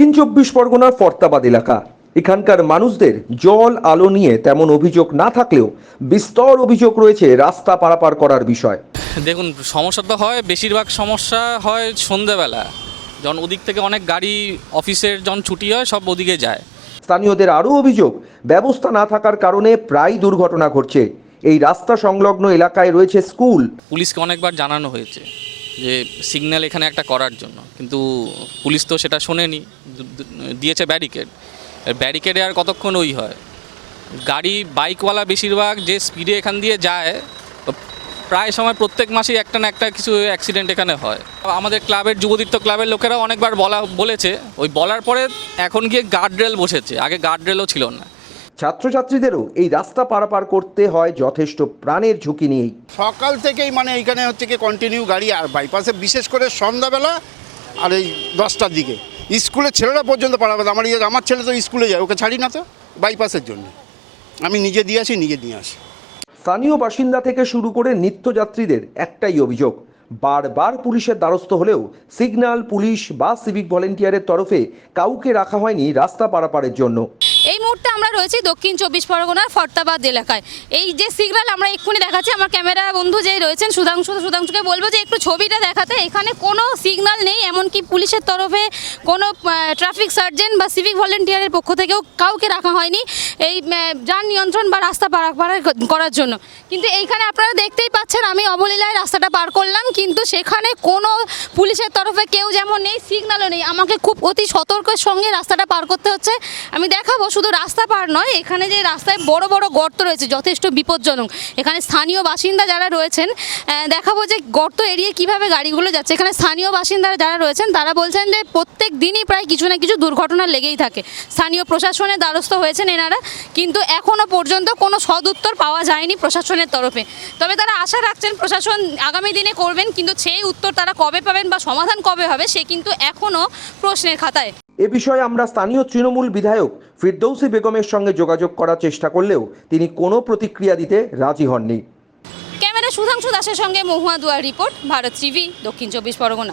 দক্ষিণ চব্বিশ পরগনার ফরতাবাদ এলাকা। এখানকার মানুষদের জল আলো নিয়ে তেমন অভিযোগ না থাকলেও বিস্তর অভিযোগ রয়েছে রাস্তা পারাপার করার বিষয়। দেখুন, সমস্যা তো হয়, বেশিরভাগ সমস্যা হয় সন্ধ্যেবেলা, যখন ওদিক থেকে অনেক গাড়ি অফিসের যখন ছুটি হয় সব ওদিকে যায়। স্থানীয়দের আরও অভিযোগ, ব্যবস্থা না থাকার কারণে প্রায় দুর্ঘটনা ঘটছে। এই রাস্তা সংলগ্ন এলাকায় রয়েছে স্কুল। পুলিশকে অনেকবার জানানো হয়েছে যে সিগন্যাল এখানে একটা করার জন্য, কিন্তু পুলিশ তো সেটা শোনেনি, দিয়েছে ব্যারিকেড। ব্যারিকেডে আর কতক্ষণ ওই হয়, গাড়ি বাইকওয়ালা বেশিরভাগ যে স্পিডে এখান দিয়ে যায়, প্রায় সময় প্রত্যেক মাসেই একটা না একটা কিছু অ্যাক্সিডেন্ট এখানে হয়। আমাদের ক্লাবের যুবদীপ্ত ক্লাবের লোকেরা অনেকবার বলেছে, ওই বলার পরে এখন গিয়ে গার্ডরেল বসেছে, আগে গার্ডরেলও ছিল না। ছাত্রছাত্রীদেরও এই রাস্তা পারাপার করতে হয় যথেষ্ট প্রাণের ঝুঁকি নিয়েই। সকাল থেকেই এইখানে হচ্ছে কি কন্টিনিউ গাড়ি, আর বাইপাসে বিশেষ করে সন্ধ্যাবেলা আর এই 10টার দিকে স্কুলের ছেলেরা পর্যন্ত পারাপার। আমার ছেলে তো স্কুলে যায়, ওকে ছাড়ি না তো বাইপাসের জন্য। আমি নিজে দিয়ে আসি, নিজে নিয়ে আসি। স্থানীয় বাসিন্দা থেকে শুরু করে নিত্যযাত্রীদের একটাই অভিযোগ, বারবার পুলিশের দ্বারস্থ হলেও সিগন্যাল, পুলিশ বা সিভিক ভলেন্টিয়ারের তরফে কাউকে রাখা হয়নি রাস্তা পারাপারের জন্য। এই মুহূর্তে আমরা রয়েছি দক্ষিণ চব্বিশ পরগনার ফরতাবাদ এলাকায়। এই যে সিগন্যাল আমরা এক্ষুনি দেখাচ্ছি, আমার ক্যামেরা বন্ধু যে রয়েছেন সুধাংশুকে বলবো যে একটু ছবিটা দেখাতে। এখানে কোনো সিগন্যাল নেই, এমনকি পুলিশের তরফে কোনো ট্রাফিক সার্জেন্ট বা সিভিক ভলেন্টিয়ারের পক্ষ থেকেও কাউকে রাখা হয়নি এই যান নিয়ন্ত্রণ বা রাস্তা পারাপার করার জন্য। কিন্তু এইখানে আপনারা দেখতেই পাচ্ছেন, আমি অবলীলায় রাস্তাটা পার করলাম, কিন্তু সেখানে কোনো পুলিশের তরফে কেউ যেমন নেই, সিগন্যালও নেই। আমাকে খুব অতি সতর্কের সঙ্গে রাস্তাটা পার করতে হচ্ছে। আমি দেখাবো, শুধু রাস্তা পার নয়, এখানে যে রাস্তায় বড় বড় গর্ত রয়েছে যথেষ্ট বিপজ্জনক। এখানে স্থানীয় বাসিন্দা যারা রয়েছেন, দেখাবো যে গর্ত এড়িয়ে কিভাবে গাড়িগুলো যাচ্ছে। এখানে স্থানীয় বাসিন্দারা যারা রয়েছেন তারা বলছেন যে প্রত্যেক দিনই প্রায় কিছু না কিছু দুর্ঘটনা লেগেই থাকে। স্থানীয় প্রশাসনের দ্বারস্থ হয়েছেন এনারা, কিন্তু এখনও পর্যন্ত কোনো সদুত্তর পাওয়া যায়নি প্রশাসনের তরফে। তবে তারা আশা রাখছেন প্রশাসন আগামী দিনে করবেন, কিন্তু সেই উত্তর তারা কবে পাবেন বা সমাধান কবে হবে সে কিন্তু এখনও প্রশ্নের খাতায়। এ বিষয়ে আমরা স্থানীয় তৃণমূল বিধায়ক ফিরদৌসী বেগমের সঙ্গে যোগাযোগ করার চেষ্টা করলেও তিনি কোনো প্রতিক্রিয়া দিতে রাজি হননি। ক্যামেরা সুধাংশু দাসের সঙ্গে মহুয়া দুয়ার রিপোর্ট, ভারত টিভি, দক্ষিণ চব্বিশ পরগনা।